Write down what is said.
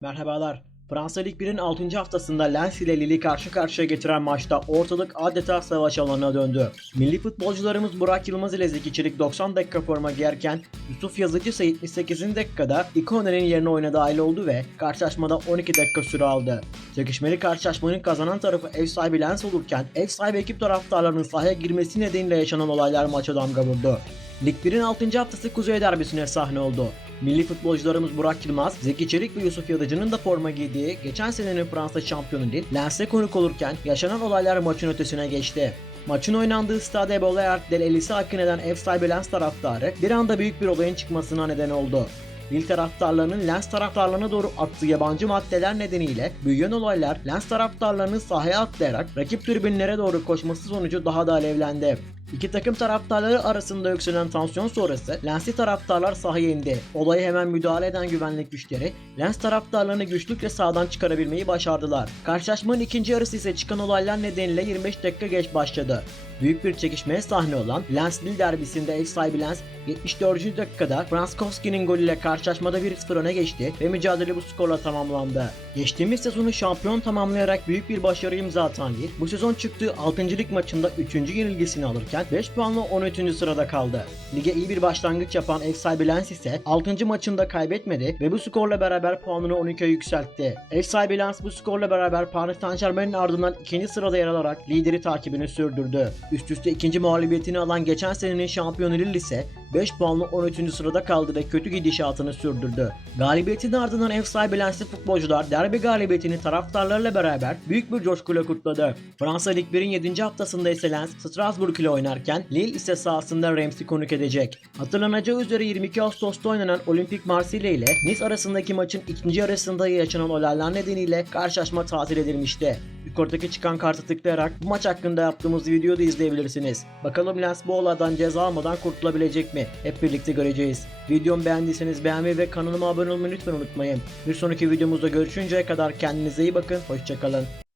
Merhabalar. Fransa Lig 1'in 6. haftasında Lens ile Lille'i karşı karşıya getiren maçta ortalık adeta savaş alanına döndü. Milli futbolcularımız Burak Yılmaz ile Zeki Çelik 90 dakika forma giyerken Yusuf Yazıcı ise 78. dakikada Ikone'nin yerine oyuna dahil oldu ve karşılaşmada 12 dakika süre aldı. Çekişmeli karşılaşmanın kazanan tarafı ev sahibi Lens olurken ev sahibi ekip taraftarlarının sahaya girmesi nedeniyle yaşanan olaylar maça damga vurdu. Lig 1'in 6. haftası Kuzey Derbisi'ne sahne oldu. Milli futbolcularımız Burak Yılmaz, Zeki Çelik ve Yusuf Yazıcı'nın da forma giydiği geçen senenin Fransa şampiyonu Lille, Lens'e konuk olurken yaşanan olaylar maçın ötesine geçti. Maçın oynandığı Stade Bollaert del Elise hakkın eden ev sahibi Lens taraftarı bir anda büyük bir olayın çıkmasına neden oldu. Lille taraftarlarının Lens taraftarlarına doğru attığı yabancı maddeler nedeniyle büyüyen olaylar Lens taraftarlarının sahaya atlayarak rakip tribünlere doğru koşması sonucu daha da alevlendi. İki takım taraftarları arasında yükselen tansiyon sonrası Lensli taraftarlar sahaya indi. Olaya hemen müdahale eden güvenlik güçleri Lens taraftarlarını güçlükle sağdan çıkarabilmeyi başardılar. Karşılaşmanın ikinci yarısı ise çıkan olaylar nedeniyle 25 dakika geç başladı. Büyük bir çekişmeye sahne olan Lens Lille derbisinde ev sahibi Lens 74. dakikada Franskowski'nin golüyle karşılaşmada 1-0 öne geçti ve mücadele bu skorla tamamlandı. Geçtiğimiz sezonu şampiyon tamamlayarak büyük bir başarı imza atan Lille bu sezon çıktığı 6. lig maçında 3. yenilgisini alırken 5 puanla 13. sırada kaldı. Lige iyi bir başlangıç yapan ev sahibi Lens ise 6. maçında kaybetmedi ve bu skorla beraber puanını 12'ye yükseltti. Ev sahibi Lens bu skorla beraber Paris Saint Germain'in ardından 2. sırada yer alarak lideri takibini sürdürdü. Üst üste ikinci mağlubiyetini alan geçen senenin şampiyonu Lille ise 5 puanla 13. sırada kaldı ve kötü gidişatını sürdürdü. Galibiyetin ardından ev sahibi Lensli futbolcular derbi galibiyetini taraftarlarla beraber büyük bir coşkuyla kutladı. Fransa Lig 1'in 7. haftasında ise Lens Strasbourg ile oynarken Lille ise sahasında Rams'i konuk edecek. Hatırlanacağı üzere 22 Ağustos'ta oynanan Olimpik Marsilya ile Nice arasındaki maçın ikinci yarısında yaşanan olaylar nedeniyle karşılaşma tatil edilmişti. Yukarıdaki çıkan kartı tıklayarak bu maç hakkında yaptığımız videoyu da izleyebilirsiniz. Bakalım Lens bu olaydan ceza almadan kurtulabilecek mi? Hep birlikte göreceğiz. Videomu beğendiyseniz beğenmeyi ve kanalıma abone olmayı lütfen unutmayın. Bir sonraki videomuzda görüşünceye kadar kendinize iyi bakın. Hoşçakalın.